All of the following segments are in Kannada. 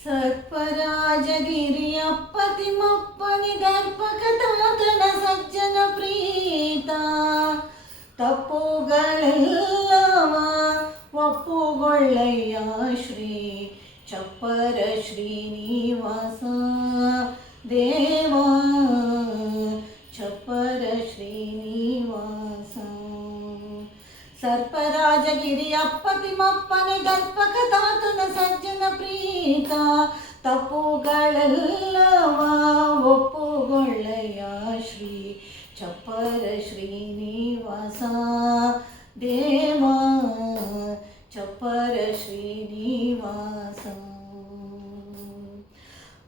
ಸರ್ಪರಾಜಗಿರಿಯಪ್ಪತಿಮಪ್ಪನಿ ದರ್ಪಕತಾತನ ಸಜ್ಜನ ಪ್ರೀತ ತಪ್ಪುಗಳೆಲ್ಲವ ಒಪ್ಪುಗೊಳ್ಳಯ್ಯ ಶ್ರೀ ಚಪ್ಪರ ಶ್ರೀನಿವಾಸ ದೇವ ಚಪ್ಪರ ಶ್ರೀನಿವಾಸ ಸರ್ಪರಾಜಗಿರಿಯಪ್ಪತಿಮಪ್ಪನಿ ದರ್ಪಕತಾತನ ಸಜ್ಜನ ಪ್ರೀತ ತಪ್ಪುಗಳೆಲ್ಲವ ಒಪ್ಪುಗೊಳ್ಳಯ್ಯ ಶ್ರೀ ಚಪ್ಪರ ಶ್ರೀನಿವಾಸ ದೇವ ಚಪ್ಪರ ಶ್ರೀನಿವಾಸ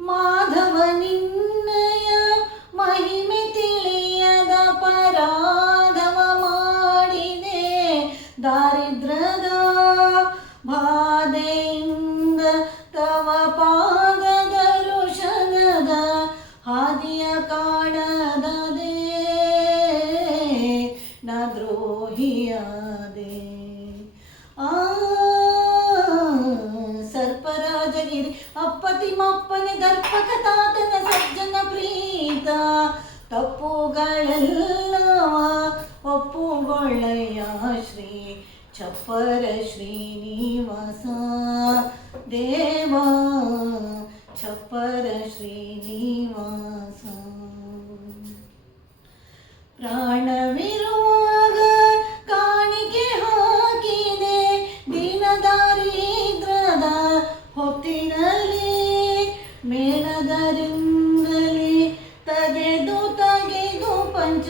ಮಾಧವ ನಿನ್ನಯ ಮಹಿಮೆ ತಿಳಿಯದ ಪರಾಧವ ಮಾಡಿದೆ ದಾರಿದ್ರ್ಯದ ಬಾಧೆಯಿಂದ ತವ ಪಾದ ದರ್ಶನದ ಹಾದಿಯ ಕಾಣದದೆ ನ ದ್ರೋಹಿಯಾದೆ ಸರ್ಪರಾಜಗಿರಿ ಅಪ್ಪತಿಮಪ್ಪನೆ ದರ್ಪಕತಾತನ ಸಜ್ಜನ ಪ್ರೀತ ತಪ್ಪುಗಳೆಲ್ಲವ ಒಪ್ಪುಗೊಳ್ಳಯ್ಯ ಶ್ರೀ ಚಪ್ಪರ ಶ್ರೀನಿವಾಸ ದೇವ ಚಪ್ಪರ ಶ್ರೀನಿವಾಸ ಪ್ರಾಣವಿರುವಾಗ ಕಾಣಿಕೆ ಹಾಕಿದೆ ದೀನದಾರಿದ್ರದ ಹೊತ್ತಿನಲ್ಲಿ ಮೇಣದರಿಂದಲೇ ತೆಗೆದು ಪಂಚ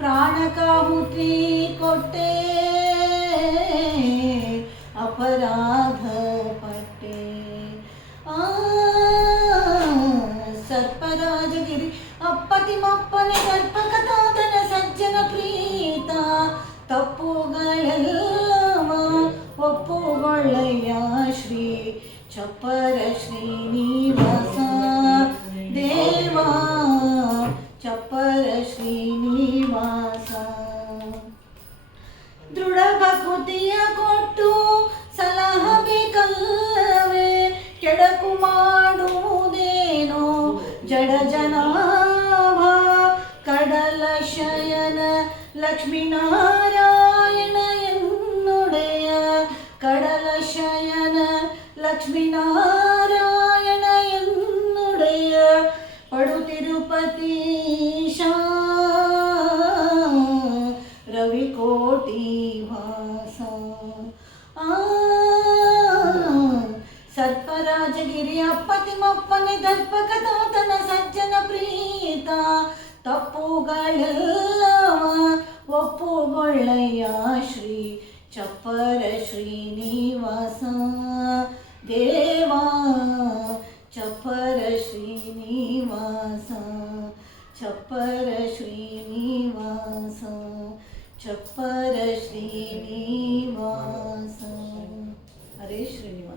ಪ್ರಾಣಕಾಹುತಿ ಕೊಟ್ಟೆ ಅಪರಾಧ ಪಟ್ಟೆ ಸರ್ಪರಾಜಗಿರಿ ಅಪ್ಪತಿಮಪ್ಪನೆ ದರ್ಪಕತಾತನ ಸಜ್ಜನ ಪ್ರೀತ ತಪ್ಪುಗಳೆಲ್ಲವ ಒಪ್ಪುಗೊಳ್ಳಯ್ಯ ಶ್ರೀ ಚಪ್ಪರ ಶ್ರೀನಿವಾಸ ದೇವ ಚಪ್ಪರ ಶ್ರೀನಿವಾಸ ದೃಢ ಭಕುತಿಯ ಕೊಟ್ಟು ಸಲಹಬೇಕಲ್ಲವೇ ಕೆಡಕು ಮಾಡುವುದೇನೋ ಜಡ ಜನಾಭ ಕಡಲ ಶಯನ ಲಕ್ಷ್ಮೀನಾರಾಯಣ ಎನ್ನುಡೆಯ ಕಡಲ ಶಯನ ಲಕ್ಷ್ಮೀನಾರಾಯಣ ಎನ್ನುಡೆಯ ಪಡು ತಿರುಪತೀಶ ರವಿಕೋಟಿ ವಾಸ ಸರ್ಪರಾಜಗಿರಿ ಅಪ್ಪತಿಮಪ್ಪನೆ ದರ್ಪಕತಾತನ ಸಜ್ಜನ ಪ್ರೀತ ತಪ್ಪುಗಳೆಲ್ಲವ ಒಪ್ಪುಗೊಳ್ಳಯ್ಯ ಶ್ರೀ ಚಪ್ಪರ ಶ್ರೀನಿವಾಸ ದೇವ ಚಪ್ಪರ ಶ್ರೀನಿವಾಸ ಚಪ್ಪರ ಶ್ರೀನಿವಾಸ ಚಪ್ಪರ ಶ್ರೀನಿವಾಸ ಹರೇ ಶ್ರೀನಿವಾಸ.